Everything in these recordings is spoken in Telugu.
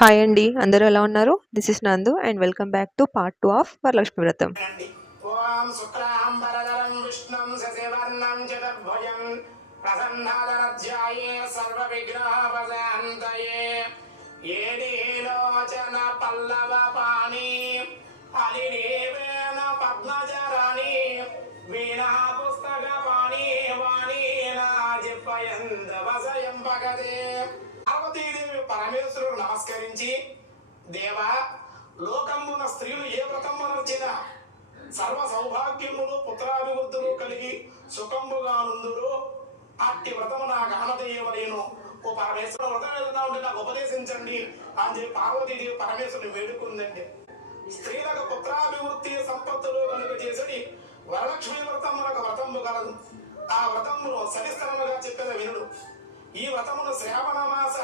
హాయ్ అండి, అందరూ ఎలా ఉన్నారు? దిస్ ఇస్ నందు and welcome back to part 2 of Varalakshmi వ్రతం. ఓం శుక్లాంబరధరం విష్ణుం శశివర్ణం చతుర్భుజం ప్రసన్నాదరధ్యాయే సర్వవిఘ్నోపశాంతయే ఏడీలోచన పల్లవ పాణి అలివేణ పద్మచరణి వీణా పుస్తక పాణి వాణి నాజిపయందవసయం పగదే. పార్వతీదేవి పరమేశ్వరుడు నమస్కరించి, దేవా, లోకమున స్త్రీలు ఏ వ్రతమునర్చినా సర్వ సౌభాగ్యములు పుత్రాభివృద్ధులు కలిగి సుఖంబుగా నుందురు. అట్టి వ్రతము నాకు ఆనదేయవలేను. ఓ పరమేశ్వరుడు, వ్రతం ఏదైనా ఉంటే నాకు ఉపదేశించండి అని చెప్పి పార్వతీదేవి పరమేశ్వరుని వేడుకుందండి. స్త్రీలకు పుత్రాభివృద్ధి సంపత్తులు కనుక చేసడి వరలక్ష్మి వ్రతములకు వ్రతము కలదు. ఆ వ్రతమును సవిస్తరముగా చెప్పేది వినుడు. ఈ వ్రతమును శ్రావణ మాస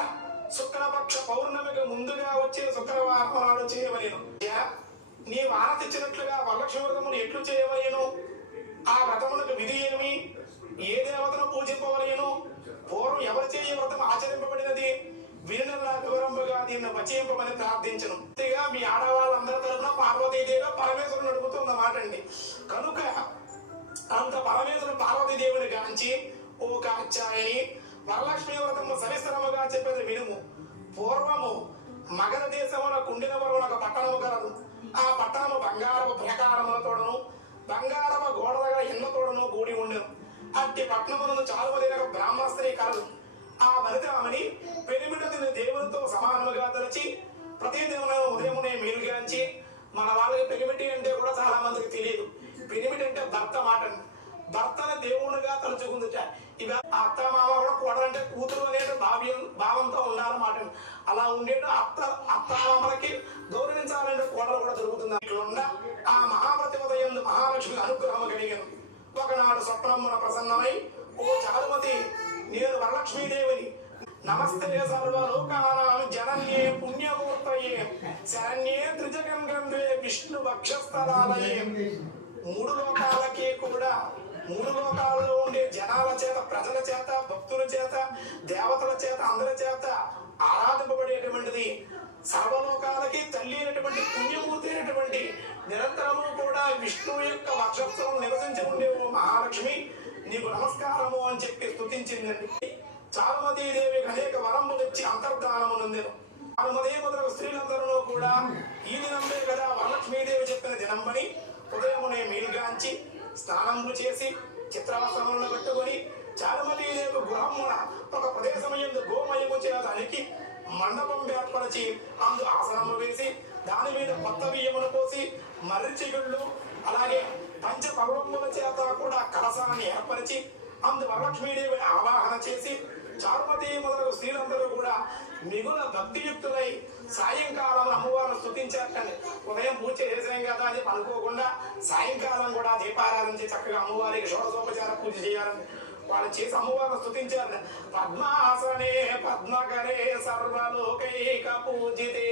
శుక్లపక్ష పౌర్ణమికి ముందుగా వచ్చే శుక్రవారం నాడు చేయవలేను. నీ వానతిచ్చినట్లుగా వరలక్ష్మి వ్రతమును ఎట్లు చేయవలేను? ఆ వ్రతమునకు విధి ఏమి? ఏ దేవతను పూజింపవలేను? పూర్వం ఎవరు చేయ వ్రతం ఆచరింపబడినది? వినిన వివరంగా దీన్ని వచేయింపమని ప్రార్థించను. మీ ఆడవాళ్ళందరి తరఫున పార్వతీదేవి పరమేశ్వరుని అడుగుతున్న మాట అండి. కనుక అంత పరమేశ్వరుడు పార్వతీదేవిని గాంచి, ఓ కాచాయని, వరలక్ష్మి వ్రతము సవిస్తరముగా చెప్పేది వినుము. పూర్వము మగధ దేశమున కుండినవరం ఒక పట్టణము కలదు. ఆ పట్టణము బంగారపు ప్రకారములతోడను బంగారపు గోడ దగ్గర ఇళ్లతోడను కూడి ఉండెను. అట్టి పట్టణములను చాలువదైన బ్రాహ్మణ స్త్రీ కలదు. ఆ వనిత ఆమెని పెనిమిటి దేవునితో సమానముగా తలచి ప్రతిదిన ఉదయమునే మేలుగాంచి, మన వాళ్ళకి పెనిమిటి అంటే కూడా చాలా మందికి తెలియదు. పెనిమిటి అంటే భర్త మాట. భర్తను దేవునిగా తలుచుకుందిట. ఇక అత్త మామ కూడా కోడలంటే కూతురు అనే భావంతో ఉండాలన్నమాట. అలా ఉండేట అత్త మామలకి గౌరవించాలంటే కోడలు కూడా దొరుకుతుంది. ఇట్లుండ ఆ మహాప్రతిమత యందు మహాలక్ష్మి అనుగ్రహం కలిగాను. ఒకనాడు స్వప్నమున ప్రసన్నమై, ఓ చారుమతి, నేను వరలక్ష్మీదేవిని. నమస్తే సర్వలోకానాం జనన్యే పుణ్యమూర్తయే శరణ్యే త్రిజగన్గంధే విష్ణు వక్షస్థలాలయే. మూడు లోకాలకి కూడా, మూడు లోకాల్లో ఉండే జనాల చేత, ప్రజల చేత, భక్తుల చేత, దేవతల చేత, అందరి చేత ఆరాధింపబడేటువంటిది. సర్వలోకాలకి తల్లి అయినటువంటి పుణ్యమూర్తి అయినటువంటి నిరంతరము కూడా విష్ణువు యొక్క వక్షస్థలం నివసించి ఉండే ఓ మహాలక్ష్మి, నీకు నమస్కారము అని చెప్పి స్తుతించిందండి. చారుమతీదేవికి అనేక వరములు ఇచ్చి అంతర్ధానము నొందెను. చారుమతి మొదలగు స్త్రీలందరూ కూడా ఈ దినంలో కదా వరలక్ష్మీదేవి చెప్పిన దినంబని ఉదయమునే మీలుగాంచి స్నానములు చేసి చిత్రవస్త్రములను కట్టుకొని చారుమతీదేవి గృహమున ఒక ప్రదేశమయందు గోమయము చేత అలికి మండపం ఏర్పరిచి అందు ఆసనము వేసి దాని మీద కొత్త బియ్యమును పోసి మర్రిచిగుళ్ళు అలాగే పంచ పర్వముల చేత కూడా కలశాన్ని ఏర్పరిచి అందు వరలక్ష్మీదేవిని ఆవాహన చేసి చారుమతి మొదలగు స్త్రీలందరూ కూడా మిగుల భక్తియుక్తులై సాయంకాలం అమ్మవారిని స్తుతించారటండి. ఉదయం పూజ చేసాం కదా అని అనుకోకుండా సాయంకాలం కూడా దీపారాధన చేసి చక్కగా అమ్మవారికి షోడశోపచార పూజ చేయాలని వాళ్ళు చేసి అమ్మవారిని స్తుతించారు. పద్మాసనే పద్మకరే సర్వలోకైక పూజితే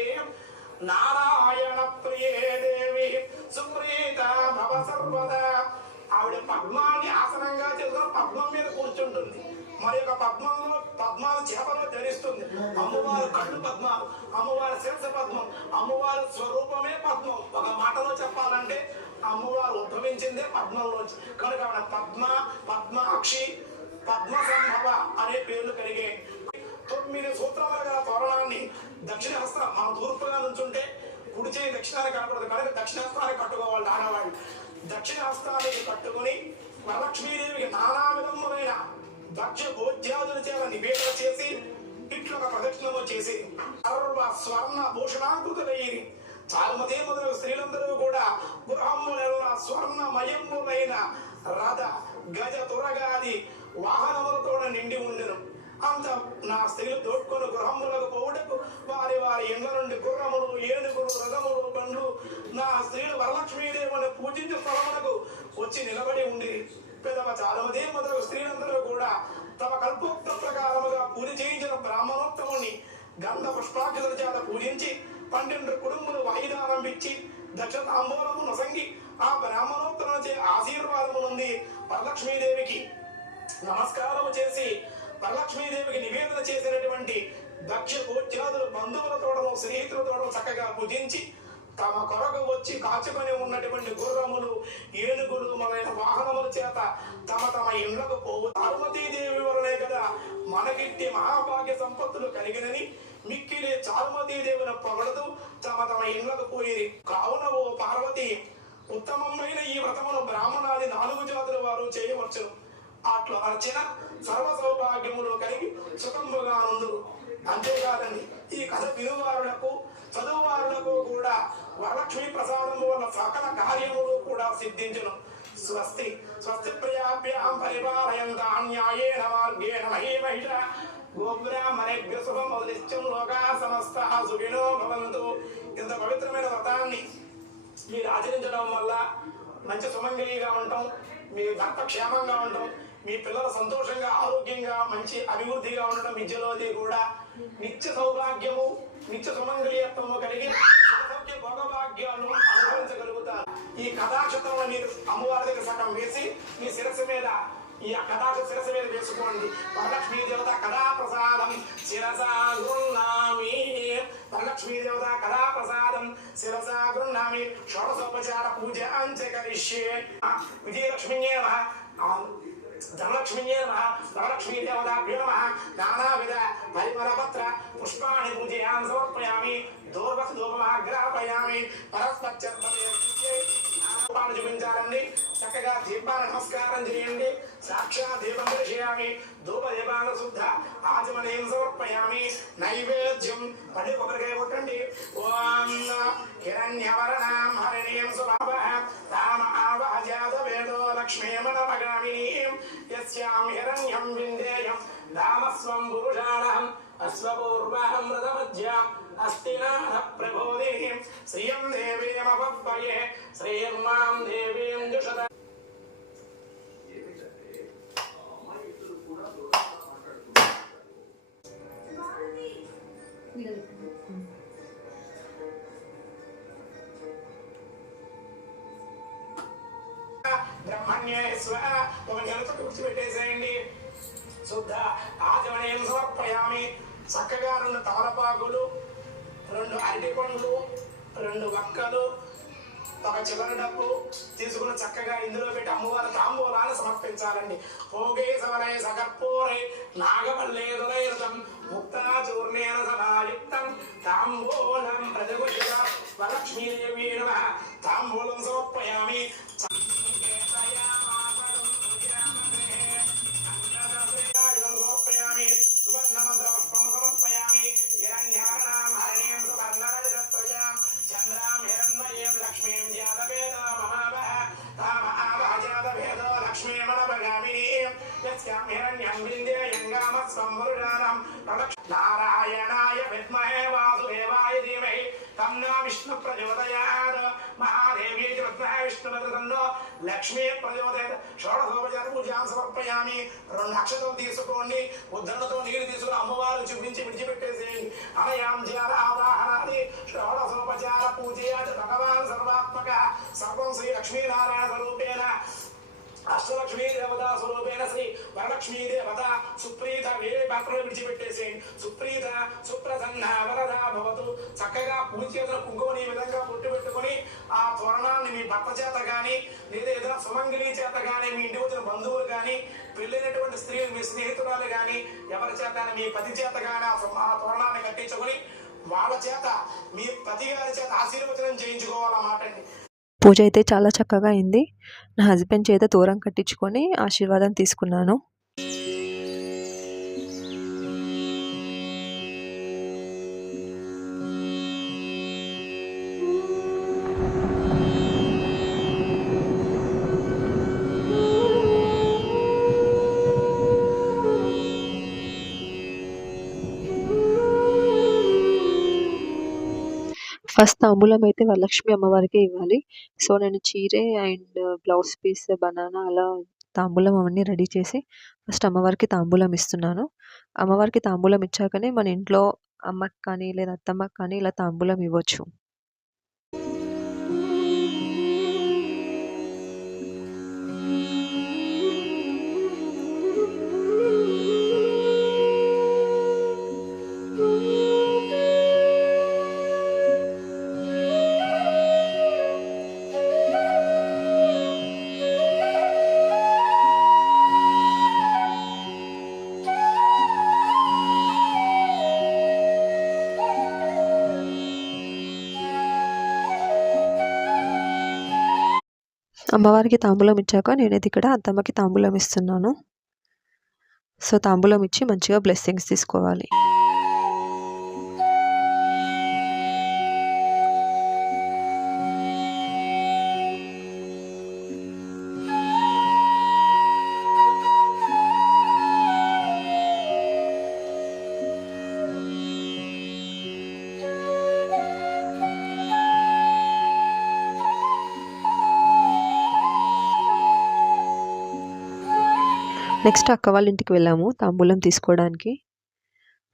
నారాయణ ప్రియే దేవి సుప్రీత భవ సర్వదా. ఆవిడ పద్మాన్ని ఆసనంగా చేసుకుని పద్మం మీద కూర్చుంటుంది. మరి యొక్క పద్మంలో పద్మాలు చేపలో ధరిస్తుంది. అమ్మవారు కళ్ళు పద్మాలు, అమ్మవారి శిరస పద్మం, అమ్మవారి స్వరూపమే పద్మం. ఒక మాటలో చెప్పాలంటే అమ్మవారు ఉద్భవించిందే పద్మంలోంచి. కనుక పద్మ, పద్మాక్షి, పద్మ సంభవ అనే పేర్లు కలిగే 9 సూత్రముల గల తోరణాన్ని దక్షిణ హస్తం, మన తూర్పుగా నుంచుంటే కుడి చేయి దక్షిణానికి కట్టకూడదు కనుక దక్షిణహస్తానికి కట్టుకోవాలి ఆడవాళ్ళు. దక్షిణ హస్తానికి కట్టుకుని వరలక్ష్మీదేవికి నానా విధములైన దక్ష భోజ్యాదుల చేత నివేదన చేసి ఇట్లా ఒక ప్రదక్షిణము చేసి సర్వ స్వర్ణ భూషణాకృతులయ్యి చారుమతి మొదలగు స్త్రీలందరూ కూడా గృహముల స్వర్ణమయములైన రథ గజ తురగాది వాహనములతో నిండి ఉండెను. అంత నా స్త్రీలు దోడ్కొని గృహములకు పోవుటకు వారి వారి ఇండ్ల నుండి గుర్రములు, ఏనుగులు, రథములు, బండ్లు నా స్త్రీలు వరలక్ష్మీదేవిని పూజించే స్థలములకు వచ్చి నిలబడి ఉండి పెదవ చారుమతి మొదలగు స్త్రీలందరూ కూడా తమ కల్పోక్త ప్రకారముగా పూజ చేయించిన బ్రాహ్మణోత్తముని గంధ పుష్పాక్షుల చేత పూజించి 12 కుడుములు వాయిదానం ఇచ్చి దక్ష తాంబూలము నొసంగి ఆ బ్రాహ్మణోత్తముల చే ఆశీర్వాదము నుండి వరలక్ష్మీదేవికి నమస్కారము చేసి వరలక్ష్మీదేవికి నివేదన చేసినటువంటి దక్ష పూజ్యాదులు బంధువులతోడను శ్రీ చేతులతో చక్కగా పూజించి తమ కొరకు వచ్చి కాచుకొని ఉన్నటువంటి గుర్రములు, ఏనుగులు మొదలైన వాహనముల చేత తమ తమ ఇండ్లకు పోవు. చారుమతీదేవి వలనే కదా మనకిట్టి మహాభాగ్య సంపత్తులు కలిగినని మిక్కిలి చారుమతీదేవిని పొగడుతూ తమ తమ ఇండ్లకు పోయి. కావున ఓ పార్వతి, ఉత్తమమైన ఈ వ్రతమును బ్రాహ్మణాది 4 జాతుల వారు చేయవచ్చును. అట్లు అర్చన సర్వ సౌభాగ్యములు కలిగి సుఖంబుగా నుందురు. అంతేకాదండి, ఈ కథ వినువారులకు చదువువారులకు కూడా వరలక్ష్మీ ప్రసాదము వల్ల సకల కార్యములు కూడా సిద్ధించును. స్వస్తి స్వస్తి ప్రియాభ్యాం పరిపాలయంతాం న్యాయేన మార్గేణ మహీమహిష గోబ్రాహ్మణేభ్యో శుభముదిష్టం లోకా సమస్తాః సుఖినో భవంతు. ఇంత పవిత్రమైన వ్రతాన్ని మీరు ఆచరించడం వల్ల మంచి సుమంగళిగా ఉంటాం, మీ భర్త క్షేమంగా ఉంటాం, మీ పిల్లలు సంతోషంగా ఆరోగ్యంగా మంచి అభివృద్ధిగా ఉండడం, విద్యలోది కూడా నిత్య సౌభాగ్యము నిత్య సుమంగళీయత్వము కలిగి సుఖసౌఖ్య భోగభాగ్యాలను అనుభవించగలుగుతారు. ఈ కథాక్షత్రంలో మీరు అమ్మవారి దగ్గర సగం వేసి మీ శిరస్సు మీద ఈ శిరస్సు మీద వేసుకోండి. వరలక్ష్మీ దేవత కథా ప్రసాదం శిరసా గృహ్ణామి. వరలక్ష్మీ దేవత కథా ప్రసాదం శిరసా గృహ్ణామి. షోడశోపచార పూజ కరిష్యే. విజయలక్ష్మీయే నమః, ధనలక్ష్మీయే నమః, ధనలక్ష్మీ దేవతాభ్యో నమః. నానావిధ పరిమళపత్ర పుష్పాణి పూజయాన్ సమర్పయామి. దూర్వసూపమాగ్రాపయామి. పరస్పత్యాన్ని చూపించాలండి. చక్కగా దీపాన్ని నమస్కారం చేయండి. సాక్షాత్ దీపం దర్శయామి. ధూప దీపాల శుద్ధ ఆచమనీయం సమర్పయామి. నైవేద్యం పడి కొబ్బరికాయ కొట్టండి. ఓం హిరణ్యవర్ణాం హరిణీయం సుభావః రామ ఆవహ జాతవేదో లక్ష్మీమనమగామినీం యస్యాం హిరణ్యం విందేయం రామస్వం పురుషాణం అశ్వపూర్వహం రథమధ్యాం అస్తినాథ ప్రబోధినీం శ్రియం దేవీమపద్మయే శ్రీర్మాం దేవీం జుషద. బ్రహ్మణ్యేశ్వ ఒక నెలతో కూర్చోబెట్టేసేయండి. శుద్ధ ఆచమనీయం సమర్పయామి. చక్కగా 2 తమలపాకులు, 2 అరటిపండ్లు, 2 వక్కలు, ఒక చివరి డబ్బు తీసుకుని చక్కగా ఇందులో పెట్టి అమ్మవారి తాంబూలాన్ని సమర్పించాలండి. భోగే సమరయ సకర్పూరే నాగవల్లేదులైరతం ముక్తాచూర్ణేన సమాయుక్తం తాంబూలం ప్రజగుషిత వరలక్ష్మీదేవీ నమః. తాంబూలం సమర్పయామి. నారాయణాయ విద్మహే వాసుదేవాయ ధీమహి తన్నో విష్ణు ప్రచోదయాత్. మహాదేవి విద్మహే విష్ణువదన్నో లక్ష్మీ ప్రచోదయాత్. షోడశోపచార పూజాం సమర్పయామి. 2 అక్షతలు తీసుకోండి. ఉద్ధరణతో నీరు తీసుకుని అమ్మవారు చూపించి విడిచిపెట్టేసేయండి. అనయాం జ్ఞాన ఆవాహనాది షోడశోపచార పూజయాత్. భగవాన్ సర్వాత్మక సర్వం శ్రీ లక్ష్మీనారాయణ స్వరూపేణ అష్టలక్ష్మీ దేవతా స్వరూపేణ శ్రీ వరలక్ష్మీ దేవత సుప్రీత వేరే పాత్రలో విడిచిపెట్టేసేయండి. సుప్రీత సుప్రసన్న వరద భవతు. చక్కగా పూజ చేసిన కుంకుమని ఈ విధంగా పొట్టు పెట్టుకుని ఆ తోరణాన్ని మీ భర్త చేత కానీ లేదా ఏదైనా సుమంగిలి చేత కానీ మీ ఇంటి వచ్చిన బంధువులు కానీ పెళ్ళైనటువంటి స్త్రీలు మీ స్నేహితురాలు కానీ ఎవరి చేత మీ పతి చేత కానీ ఆ తోరణాన్ని కట్టించుకొని వాళ్ళ చేత మీ పతి గారి చేత ఆశీర్వచనం చేయించుకోవాలన్నమాట అండి. పూజ అయితే చాలా చక్కగా అయింది. నా హస్బెండ్ చేత తోరం కట్టించుకొని ఆశీర్వాదం తీసుకున్నాను. ఫస్ట్ తాంబూలం అయితే వరలక్ష్మి అమ్మవారికే ఇవ్వాలి. సో నేను చీరే అండ్ బ్లౌజ్ పీస్, బనానా అలా తాంబూలం అవన్నీ రెడీ చేసి ఫస్ట్ అమ్మవారికి తాంబూలం ఇస్తున్నాను. అమ్మవారికి తాంబూలం ఇచ్చాకనే మన ఇంట్లో అమ్మకి కానీ లేదా అత్తమ్మకి కానీ ఇలా తాంబూలం ఇవ్వచ్చు. అమ్మవారికి తాంబూలం ఇచ్చాక నేనైతే ఇక్కడ అత్తమ్మకి తాంబూలం ఇస్తున్నాను. సో తాంబూలం ఇచ్చి మంచిగా బ్లెస్సింగ్స్ తీసుకోవాలి. నెక్స్ట్ అక్క వాళ్ళ ఇంటికి వెళ్ళాము తాంబూలం తీసుకోవడానికి.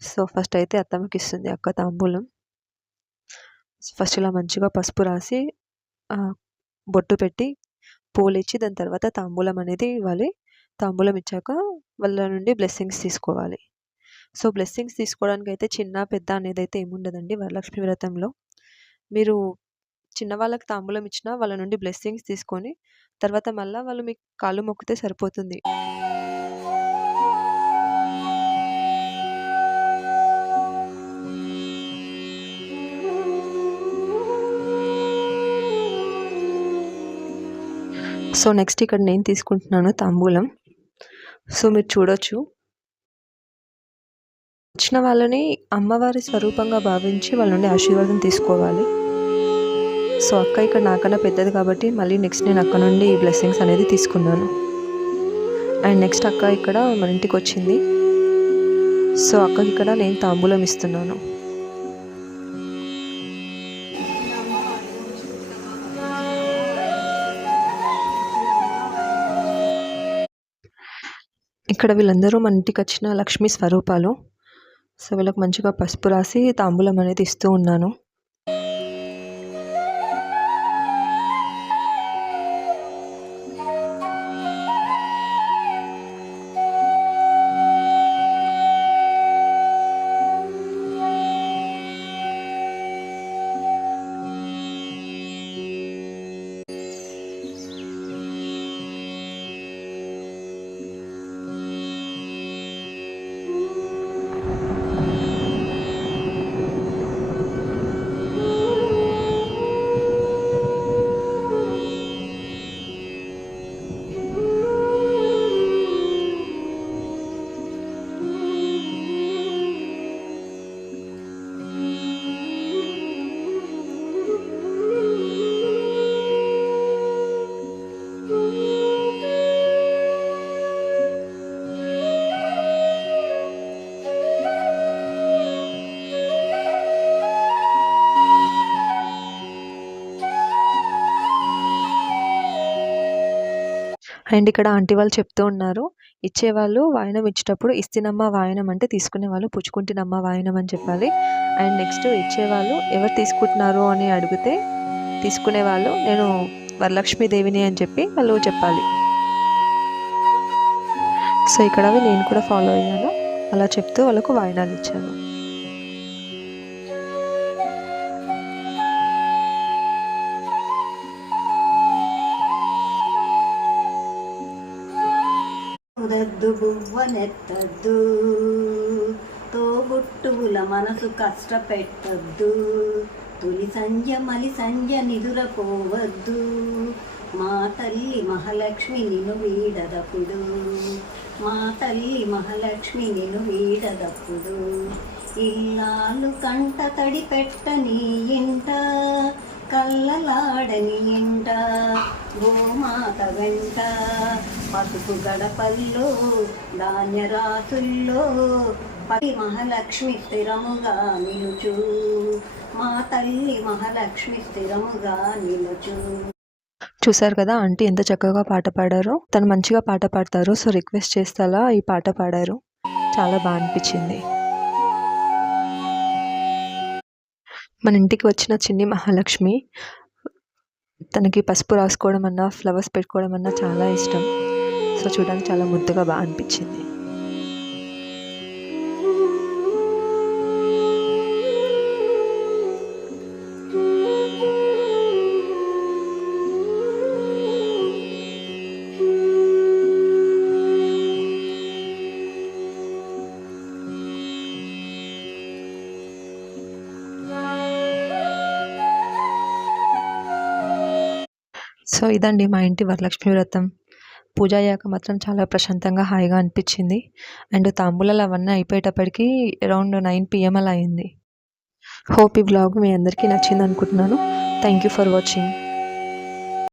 సో ఫస్ట్ అయితే అత్తమ్మకి ఇస్తుంది అక్క తాంబూలం. ఫస్ట్ ఇలా మంచిగా పసుపు రాసి బొట్టు పెట్టి పూలు ఇచ్చి దాని తర్వాత తాంబూలం అనేది ఇవ్వాలి. తాంబూలం ఇచ్చాక వాళ్ళ నుండి బ్లెస్సింగ్స్ తీసుకోవాలి. సో బ్లెస్సింగ్స్ తీసుకోవడానికి అయితే చిన్న పెద్ద అనేది అయితే ఏముండదండి వరలక్ష్మి వ్రతంలో. మీరు చిన్నవాళ్ళకి తాంబూలం ఇచ్చినా వాళ్ళ నుండి బ్లెస్సింగ్స్ తీసుకొని తర్వాత మళ్ళీ వాళ్ళు మీకు కాళ్ళు మొక్కితే సరిపోతుంది. సో నెక్స్ట్ ఇక్కడ నేను తీసుకుంటున్నాను తాంబూలం. సో మీరు చూడొచ్చు, వచ్చిన వాళ్ళని అమ్మవారి స్వరూపంగా భావించి వాళ్ళ నుండి ఆశీర్వాదం తీసుకోవాలి. సో అక్క ఇక్కడ నాకన్నా పెద్దది కాబట్టి మళ్ళీ నెక్స్ట్ నేను అక్క నుండి ఈ బ్లెస్సింగ్స్ అనేది తీసుకున్నాను. అండ్ నెక్స్ట్ అక్క ఇక్కడ మన ఇంటికి వచ్చింది. సో అక్కకి ఇక్కడ నేను తాంబూలం ఇస్తున్నాను. ఇక్కడ వీళ్ళందరూ మన ఇంటికి వచ్చిన లక్ష్మీ స్వరూపాలు. సో వీళ్ళకి మంచిగా పసుపు రాసి తాంబూలం అనేది ఇస్తూ ఉన్నాను. అండ్ ఇక్కడ ఆంటీ వాళ్ళు చెప్తూ ఉన్నారు, ఇచ్చేవాళ్ళు వాయనం ఇచ్చేటప్పుడు ఇస్తినమ్మ వాయనం అంటే తీసుకునే వాళ్ళు పుచ్చుకుంటినమ్మ వాయనం అని చెప్పాలి. అండ్ నెక్స్ట్ ఇచ్చేవాళ్ళు ఎవరు తీసుకుంటున్నారు అని అడిగితే తీసుకునే వాళ్ళు నేను వరలక్ష్మీదేవిని అని చెప్పి వాళ్ళు చెప్పాలి. సో ఇక్కడ నేను కూడా ఫాలో అయ్యాను, అలా చెప్తూ వాళ్ళకు వాయనాలు ఇచ్చాను. బువ్వనెత్తద్దు, తోబుట్టువుల మనసు కష్టపెట్టద్దు, తొలి సంధ్య మలి సంధ్య నిదురపోవద్దు, మా తల్లి మహాలక్ష్మి నిన్ను వీడదప్పుడు, మా తల్లి మహాలక్ష్మి నిన్ను వీడదప్పుడు, ఇల్లాలు కంట తడి పెట్టని ఇంట కళ్ళలాడని ఇంట గోమాత వెంట పసుపు గడపల్లో ధాన్యరాసుల్లో పతి మహాలక్ష్మి స్థిరముగా నిలుచు, మా తల్లి మహాలక్ష్మి స్థిరముగా నిలుచు. చూసారు కదా ఆంటీ ఎంత చక్కగా పాట పాడారో. తను మంచిగా పాట పాడతారు, సో రిక్వెస్ట్ చేస్తా ఈ పాట పాడారు, చాలా బాగా అనిపించింది. మన ఇంటికి వచ్చిన చిన్ని మహాలక్ష్మి, తనకి పసుపు రాసుకోవడం అన్నా ఫ్లవర్స్ పెట్టుకోవడం అన్నా చాలా ఇష్టం. సో చూడడానికి చాలా ముద్దుగా బాగా అనిపించింది. సో ఇదండి మా ఇంటి వరలక్ష్మి వ్రతం. పూజ అయ్యాక మాత్రం చాలా ప్రశాంతంగా హాయిగా అనిపించింది. అండ్ తాంబూలాలు అవన్నీ అయిపోయేటప్పటికి అరౌండ్ 9 PM అలా అయింది. హోప్ ఈ వ్లాగ్ మీ అందరికీ నచ్చింది అనుకుంటున్నాను. Thank you for watching.